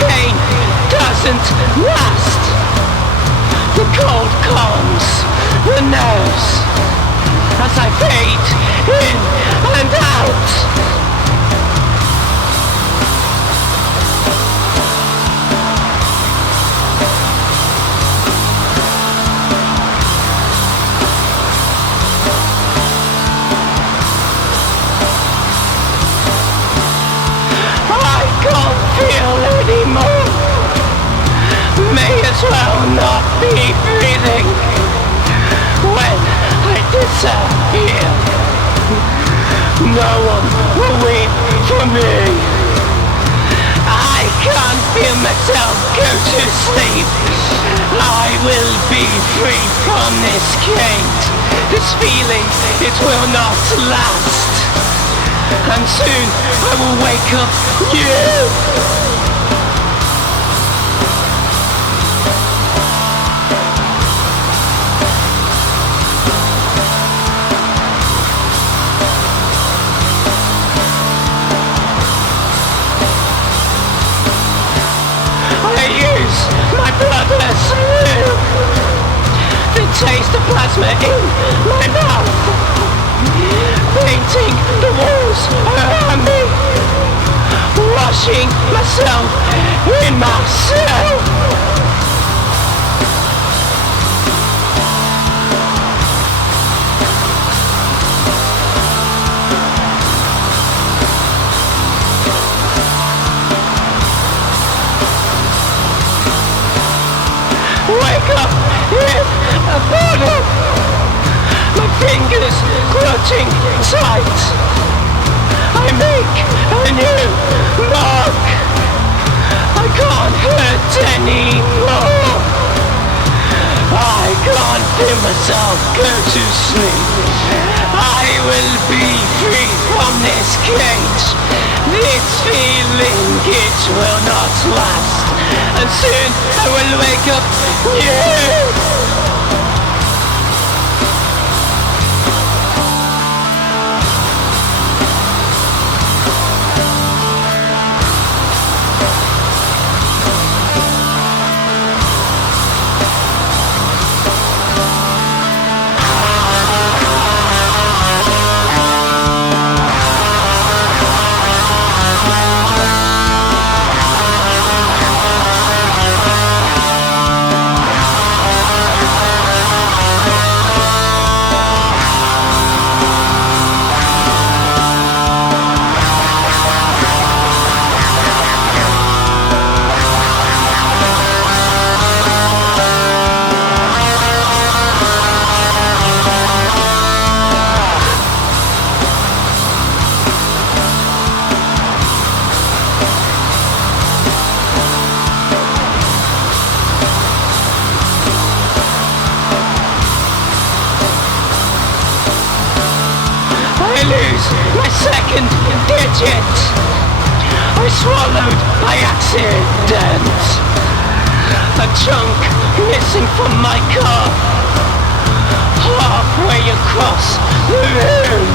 pain doesn't last. The cold calms the nerves as I fade in and out. Anymore. May as well not be breathing when I disappear. No one will wait for me. I can't feel myself go to sleep. I will be free from this cage. This feeling, it will not last. And soon I will wake up you. My brother's flu. The taste of plasma in my mouth, painting the walls around me, washing myself in myself. Wake up in a bottle. My fingers clutching tight. I make a new mark. I can't hurt anymore. I can't feel myself go to sleep. I will be free from this cage. This feeling, it will not last. And soon I will wake up you. I lose my second digit. I swallowed by accident. A chunk missing from my car, halfway across the room.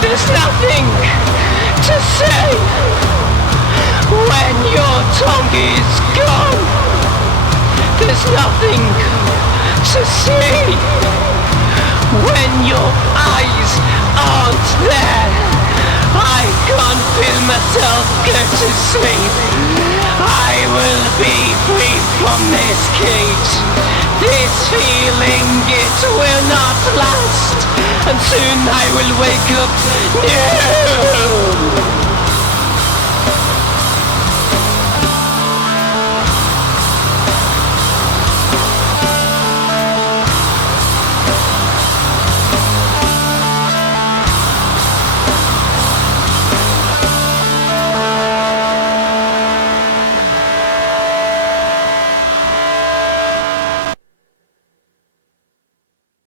There's nothing to say when your tongue is gone. There's nothing to see when your eyes aren't there. I can't feel myself go to sleep. I will be free from this cage. This feeling, it will not last. And soon I will wake up new.